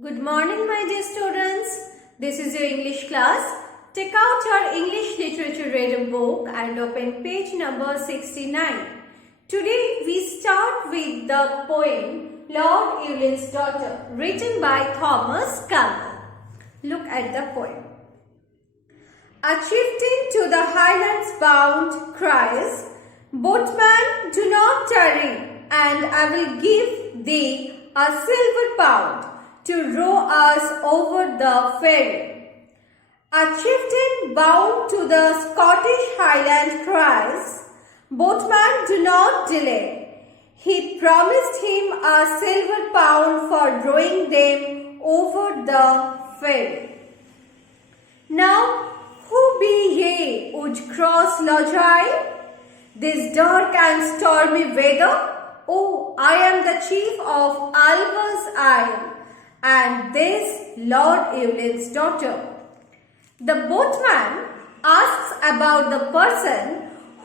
Good morning, my dear students. This is your English class. Take out your English literature reading book and open page number 69. Today we start with the poem Lord Evelyn's Daughter, written by Thomas Campbell. Look at the poem. A chieftain to the highlands bound cries, "Boatman, do not tarry, and I will give thee a silver pound to row us over the ferry." A chieftain bound to the Scottish Highland cries, "Boatman, do not delay." He promised him a silver pound for rowing them over the ferry. Now, who be ye would cross Loch Isle this dark and stormy weather? Oh, I am the chief of Alva's Isle, and this Lord Evelyn's daughter. The boatman asks about the person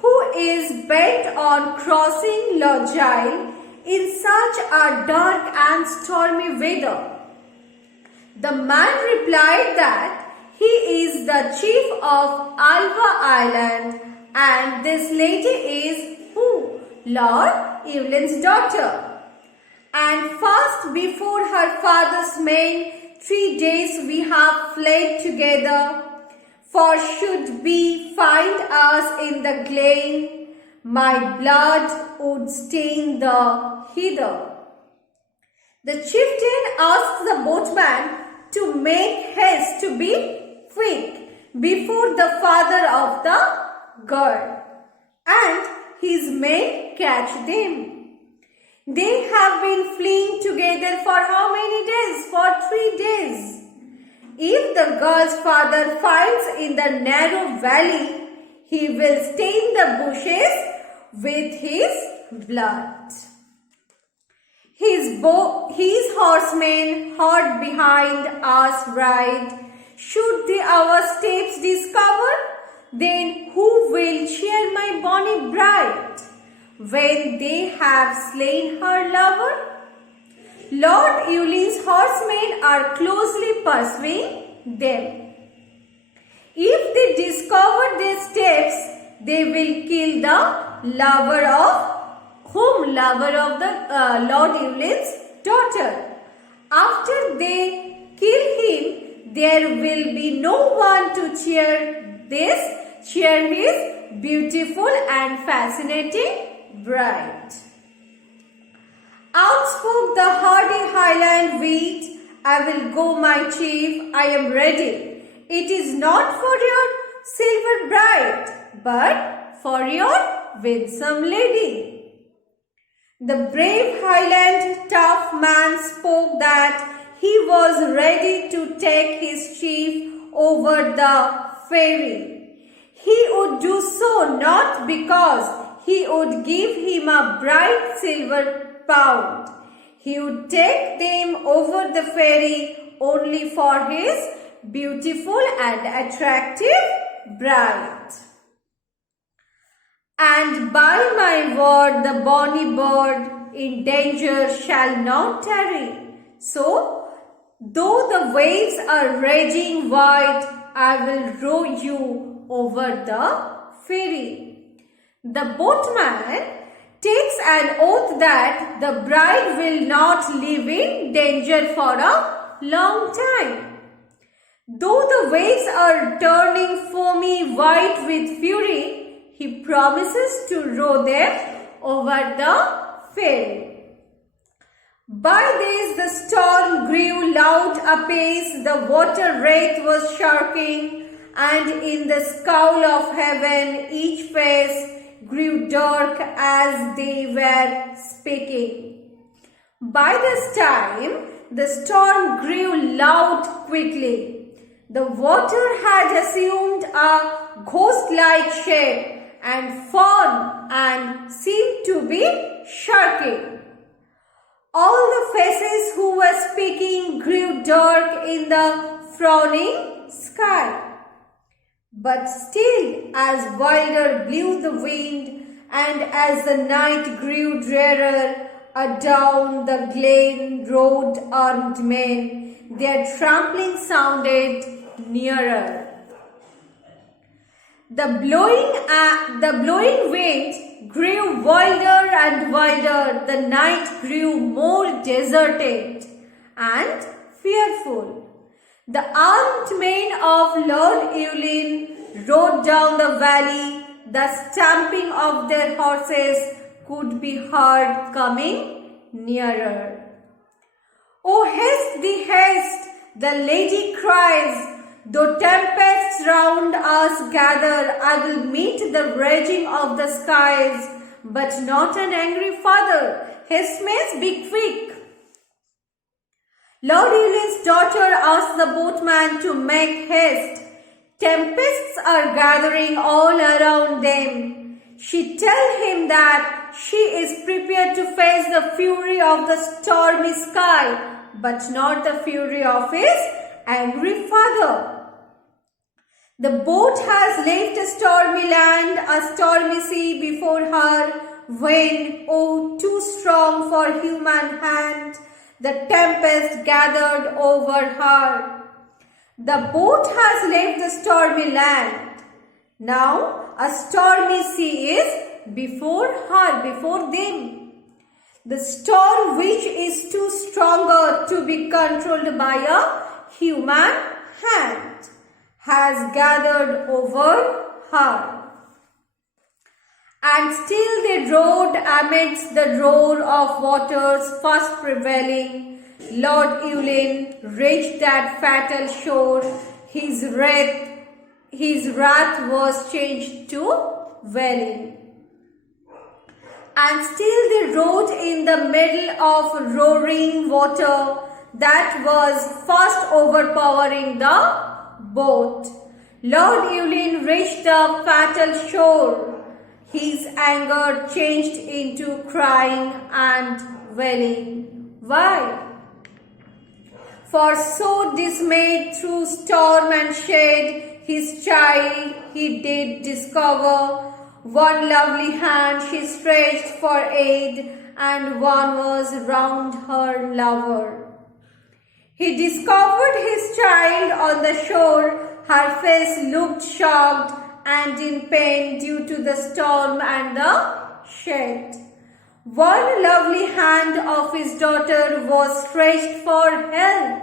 who is bent on crossing Loch Isle in such a dark and stormy weather. The man replied that he is the chief of Alva Island, and this lady is who? Lord Evelyn's daughter. And fast before her father's men 3 days we have fled together, for should we find us in the glen, my blood would stain the heather. The chieftain asks the boatman to make haste to be quick before the father of the girl and his men catch them. They have been fleeing together for how many days? For 3 days. If the girl's father finds in the narrow valley, he will stain the bushes with his blood. His horsemen hard behind us ride. Should our steps discover, then who will cheer my bonny bride when they have slain her lover? Lord Evelyn's horsemen are closely pursuing them. If they discover their steps, they will kill the lover of the Lord Evelyn's daughter. After they kill him, there will be no one to cheer his beautiful and fascinating bride. Outspoke the hardy Highland wheat, "I will go, my chief, I am ready. It is not for your silver bride, but for your winsome lady." The brave Highland tough man spoke that he was ready to take his chief over the ferry. He would do so not because he would give him a bright silver pound. He would take them over the ferry only for his beautiful and attractive bride. And by my word, the bonny bird in danger shall not tarry. So, though the waves are raging wide, I will row you over the ferry. The boatman takes an oath that the bride will not live in danger for a long time. Though the waves are turning foamy white with fury, he promises to row them over the ferry. By this the storm grew loud apace, the water wraith was sharking, and in the scowl of heaven each face grew dark as they were speaking. By this time the storm grew loud quickly. The water had assumed a ghost-like shape and form and seemed to be sharking. All the faces who were speaking grew dark in the frowning sky. But still, as wilder blew the wind, and as the night grew drearer, Adown the glen rode armed men. Their trampling sounded nearer. The blowing wind grew wilder and wilder. The night grew more deserted and fearful. The armed men of Lord Llewellyn rode down the valley. The stamping of their horses could be heard coming nearer. "Oh, haste thee, haste!" the lady cries. "Though tempests round us gather, I will meet the raging of the skies, but not an angry father. Haste, miss, be quick." Lord Llewellyn's daughter asked the boatman to make haste. Tempests are gathering all around them. She tells him that she is prepared to face the fury of the stormy sky, but not the fury of his angry father. The boat has left a stormy land, a stormy sea before her, when, oh, too strong for human hand, the tempest gathered over her. The boat has left the stormy land. Now a stormy sea is before her, before them. The storm, which is too stronger to be controlled by a human hand, has gathered over her. And still they rode amidst the roar of waters fast prevailing. Lord Llewellyn reached that fatal shore. His wrath was changed to wailing. And still they rode in the middle of roaring water that was fast overpowering the boat. Lord Llewellyn reached the fatal shore. His anger changed into crying and wailing. Why? For so dismayed through storm and shade, his child he did discover. One lovely hand she stretched for aid, and one was round her lover. He discovered his child on the shore. Her face looked shocked and in pain due to the storm and the shade. One lovely hand of his daughter was stretched for help,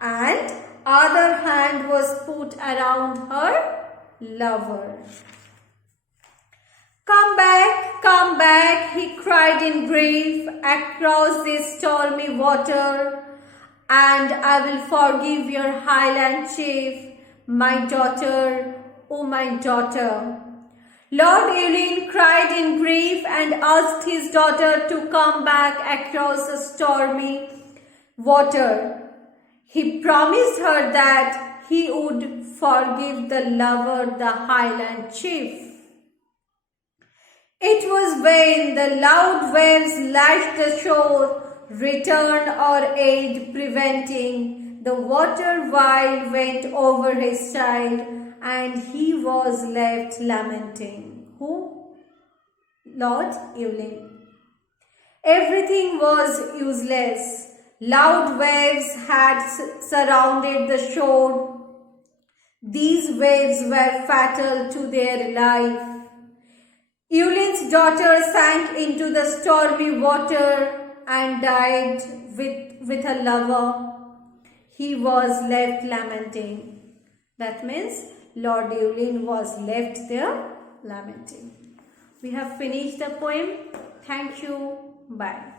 and other hand was put around her lover. Come back, he cried in grief, across this stormy water, and I will forgive your Highland chief, my daughter, oh my daughter. Lord Llewellyn cried in grief and asked his daughter to come back across the stormy water. He promised her that he would forgive the lover, the Highland chief. It was vain. The loud waves lashed the shore, return or aid preventing. The water wild went over his child, and he was left lamenting. Who? Lord Llewellyn. Everything was useless. Loud waves had surrounded the shore. These waves were fatal to their life. Llewellyn's daughter sank into the stormy water and died with a lover. He was left lamenting. That means Lord Llewellyn was left there lamenting. We have finished the poem. Thank you. Bye.